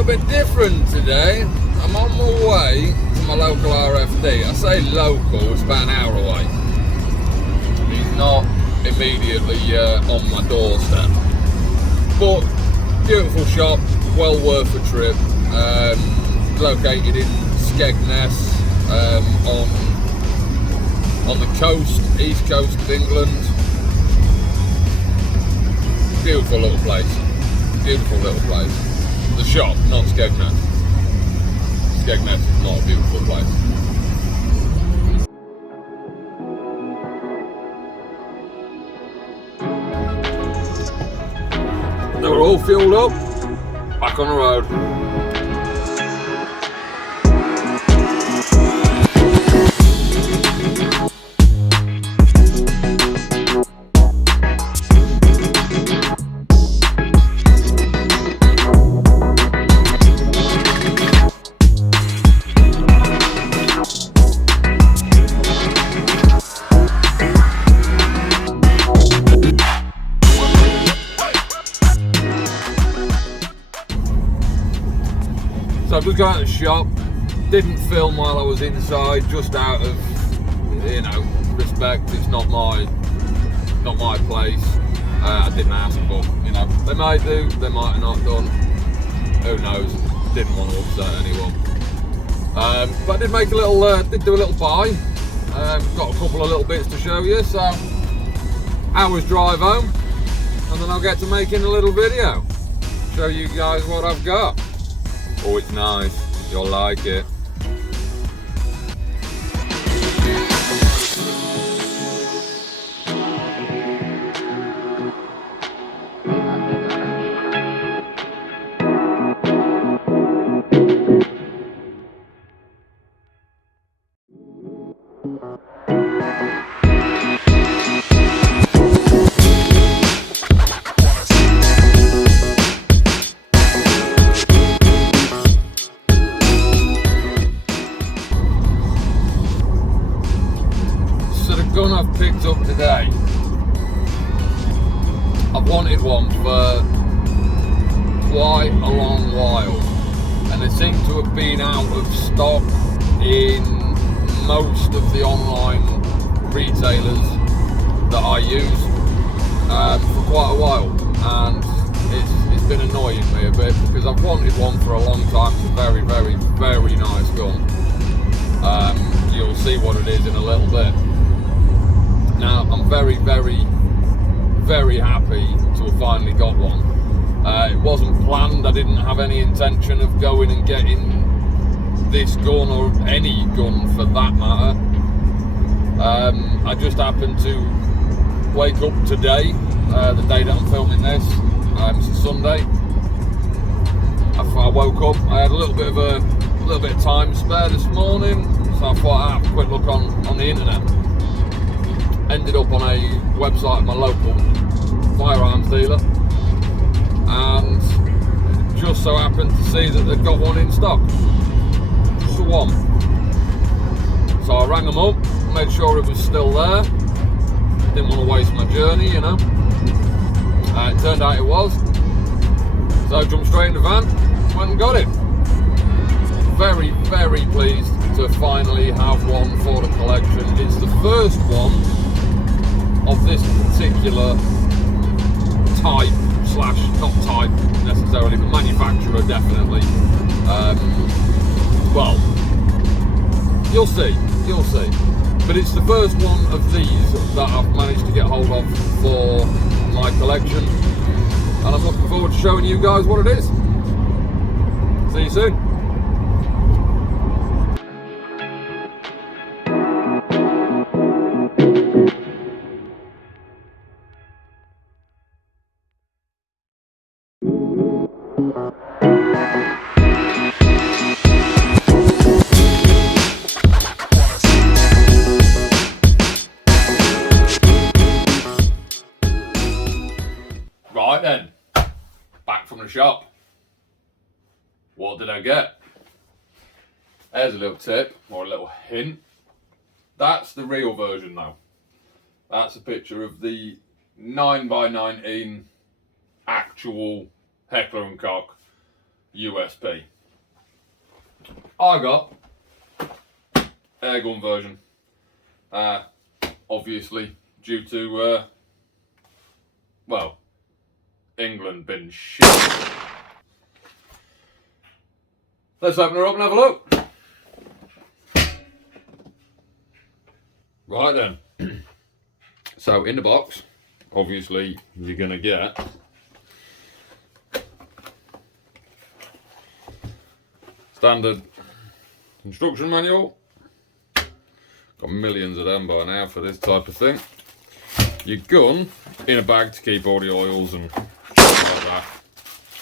little bit different today. I'm on my way to my local RFD. I say local, it's about an hour away. He's not immediately on my doorstep. But beautiful shop, well worth a trip. Located in Skegness, on the coast, east coast of England. Beautiful little place. Beautiful little place. The shop, not Skegness. Skegness is not a beautiful place. They were all fueled up, back on the road. So I've just gone out of the shop, didn't film while I was inside, just out of, respect. It's not my place. I didn't ask, but they might do, they might have not done. Who knows? Didn't want to upset anyone. But I did make a little, did do a little buy. Got a couple of little bits to show you. So hour's drive home, and then I'll get to making a little video, show you guys what I've got. Oh, it's nice. You'll like it. Gun I've picked up today. I've wanted one for quite a long while, and they seem to have been out of stock in most of the online retailers that I use for quite a while, and it's been annoying me a bit because I've wanted one for a long time. It's a very, very, very nice gun. You'll see what it is in a little bit. Now, I'm very, very, very happy to have finally got one. It wasn't planned. I didn't have any intention of going and getting this gun, or any gun for that matter. I just happened to wake up today, the day that I'm filming this. It's a Sunday. I woke up, I had a little bit of time spare this morning, so I thought I'd have a quick look on the internet. Ended up on a website of my local firearms dealer, and just so happened to see that they've got one in stock. Just the one. So I rang them up, made sure it was still there. Didn't want to waste my journey, It turned out it was. So I jumped straight in the van, went and got it. Very, very pleased to finally have one for the collection. It's the first one of this particular type, not type necessarily, but manufacturer definitely. Well, you'll see. But it's the first one of these that I've managed to get hold of for my collection, and I'm looking forward to showing you guys what it is. See you soon. Right then, back from the shop. What did I get? There's a little tip, or a little hint. That's the real version now. That's a picture of the 9x19 actual Heckler&Koch USP. I got airgun version. Obviously, due to well, England been shit. Let's open her up and have a look. Right then. So in the box, obviously you're gonna get standard instruction manual. Got millions of them by now for this type of thing. Your gun in a bag to keep all the oils and stuff like that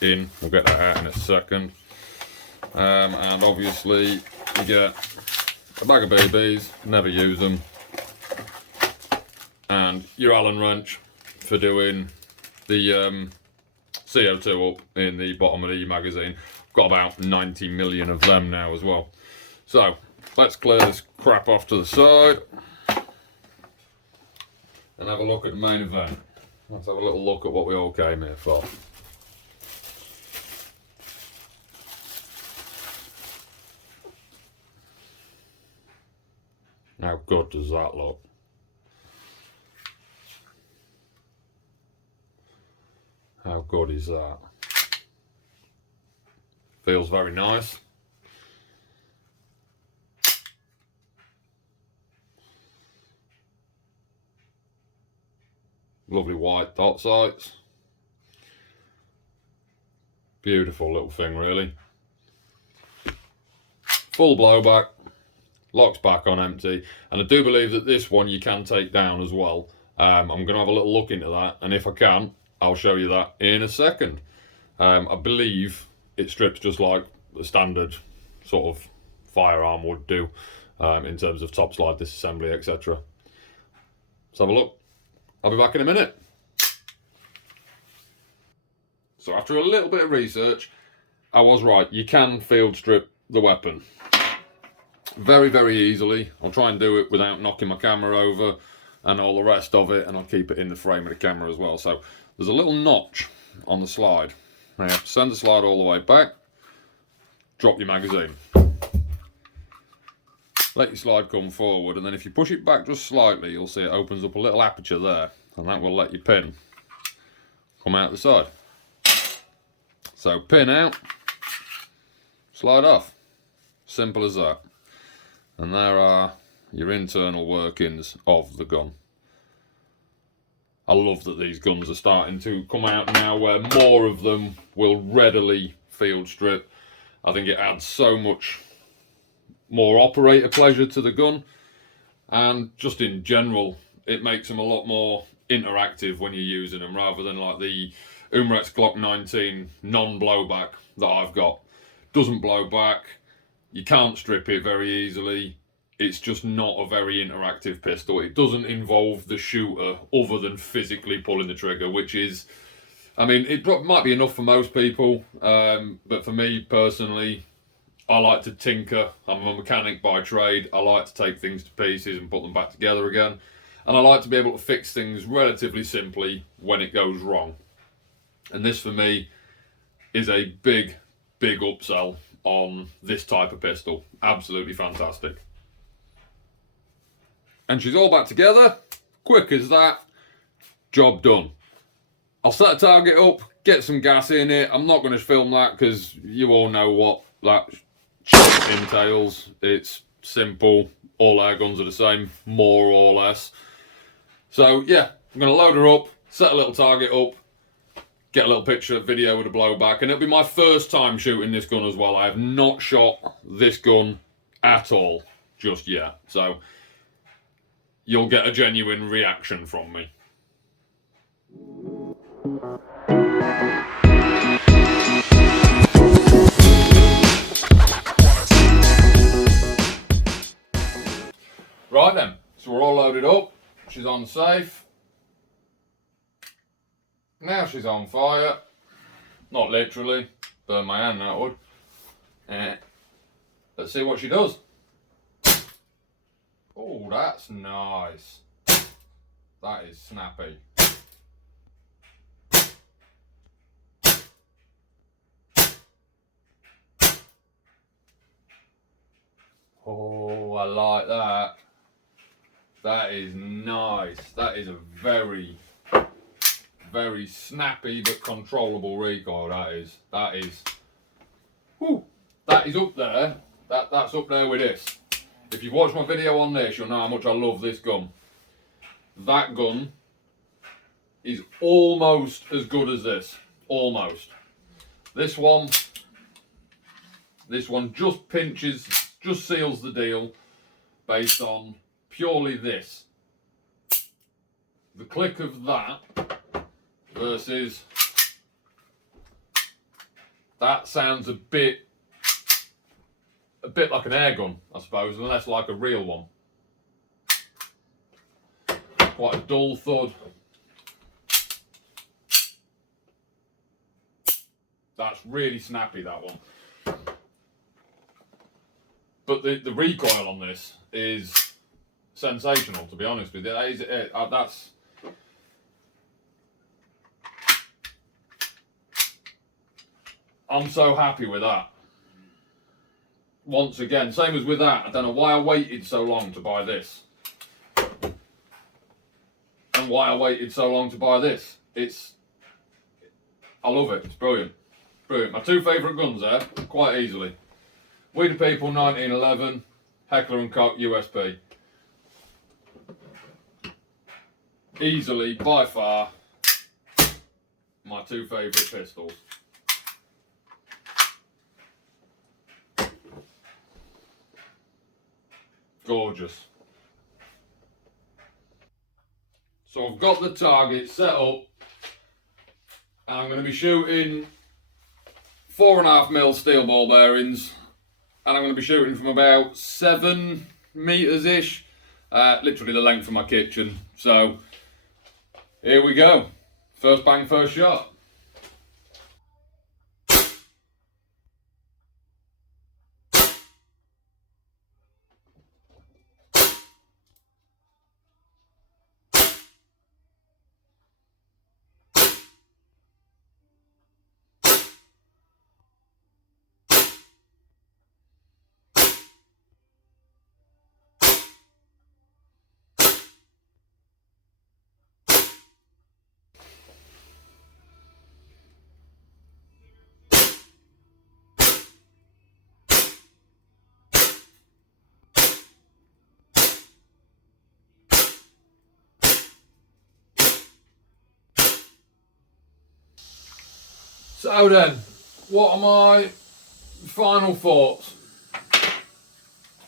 in. We'll get that out in a second. And obviously you get a bag of BBs, never use them, and your Allen wrench for doing the CO2 up in the bottom of the magazine. Got about 90 million of them now as well. So let's clear this crap off to the side and have a look at the main event. Let's have a little look at what we all came here for. How good does that look? How good is that? Feels very nice. Lovely white dot sights. Beautiful little thing, really. Full blowback. Locks back on empty. And I do believe that this one you can take down as well. I'm going to have a little look into that. And if I can, I'll show you that in a second. I believe it strips just like the standard sort of firearm would do in terms of top slide disassembly, etc. Let's have a look. I'll be back in a minute. So after a little bit of research, I was right. You can field strip the weapon very, very easily. I'll try and do it without knocking my camera over and all the rest of it, and I'll keep it in the frame of the camera as well. So there's a little notch on the slide. Now you have to send the slide all the way back, drop your magazine, let your slide come forward, and then if you push it back just slightly, you'll see it opens up a little aperture there, and that will let your pin come out the side. So pin out, slide off, simple as that. And there are your internal workings of the gun. I love that these guns are starting to come out now where more of them will readily field strip. I think it adds so much more operator pleasure to the gun, and just in general it makes them a lot more interactive when you're using them, rather than like the Umarex Glock 19 non-blowback that I've got. Doesn't blow back, you can't strip it very easily. It's just not a very interactive pistol. It doesn't involve the shooter other than physically pulling the trigger, which is, I mean, it might be enough for most people, but for me personally, I like to tinker. I'm a mechanic by trade. I like to take things to pieces and put them back together again. And I like to be able to fix things relatively simply when it goes wrong. And this for me is a big, big upsell on this type of pistol. Absolutely fantastic. And she's all back together, quick as that, job done. I'll set a target up, get some gas in it. I'm not going to film that because you all know what that shit entails. It's simple, all air guns are the same, more or less. So yeah, I'm going to load her up, set a little target up, get a little picture, video with a blowback, and it'll be my first time shooting this gun as well. I have not shot this gun at all just yet. So you'll get a genuine reaction from me. Right then, so we're all loaded up. She's on safe. Now she's on fire. Not literally, burn my hand that would. Let's see what she does. Oh, that's nice. That is snappy. Oh, I like that. That is nice. That is a very, very snappy but controllable recoil. That is. Whew, that is up there. That's up there with this. If you've watched my video on this, you'll know how much I love this gun. That gun is almost as good as this. Almost. This one just pinches, just seals the deal based on purely this. The click of that versus that sounds a bit like an air gun, I suppose, unless like a real one. Quite a dull thud. That's really snappy, that one. But the recoil on this is sensational, to be honest with you. That's I'm so happy with that. Once again, same as with that, I don't know why I waited so long to buy this. And why I waited so long to buy this. I love it, it's brilliant. Brilliant. My two favourite guns there, quite easily. We the People 1911, Heckler&Koch USP. Easily, by far, my two favourite pistols. Gorgeous. So I've got the target set up, and I'm going to be shooting 4.5mm steel ball bearings, and I'm going to be shooting from about 7 metres ish, literally the length of my kitchen. So here we go. First bang, first shot. So then, what are my final thoughts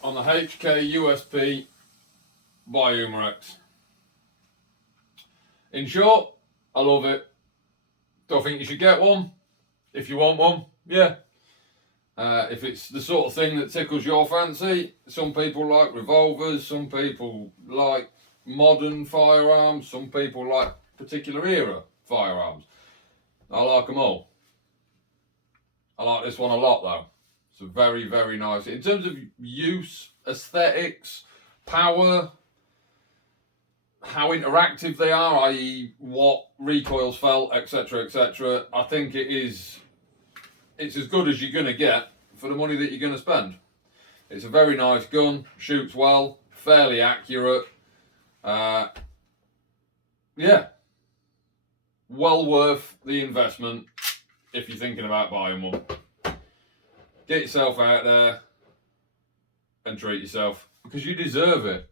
on the HK USP by Umarex? In short, I love it. Don't think you should get one. If you want one, yeah. If it's the sort of thing that tickles your fancy, some people like revolvers, some people like modern firearms, some people like particular era firearms. I like them all. I like this one a lot though. It's a very, very nice. In terms of use, aesthetics, power, how interactive they are, i.e. what recoils felt, etc, etc. I think it's as good as you're going to get for the money that you're going to spend. It's a very nice gun, shoots well, fairly accurate. Yeah, well worth the investment if you're thinking about buying one. Get yourself out there and treat yourself, because you deserve it.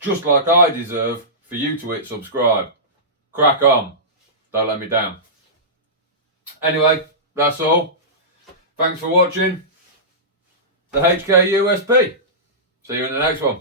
Just like I deserve for you to hit subscribe. Crack on. Don't let me down. Anyway, that's all. Thanks for watching the HK USP. See you in the next one.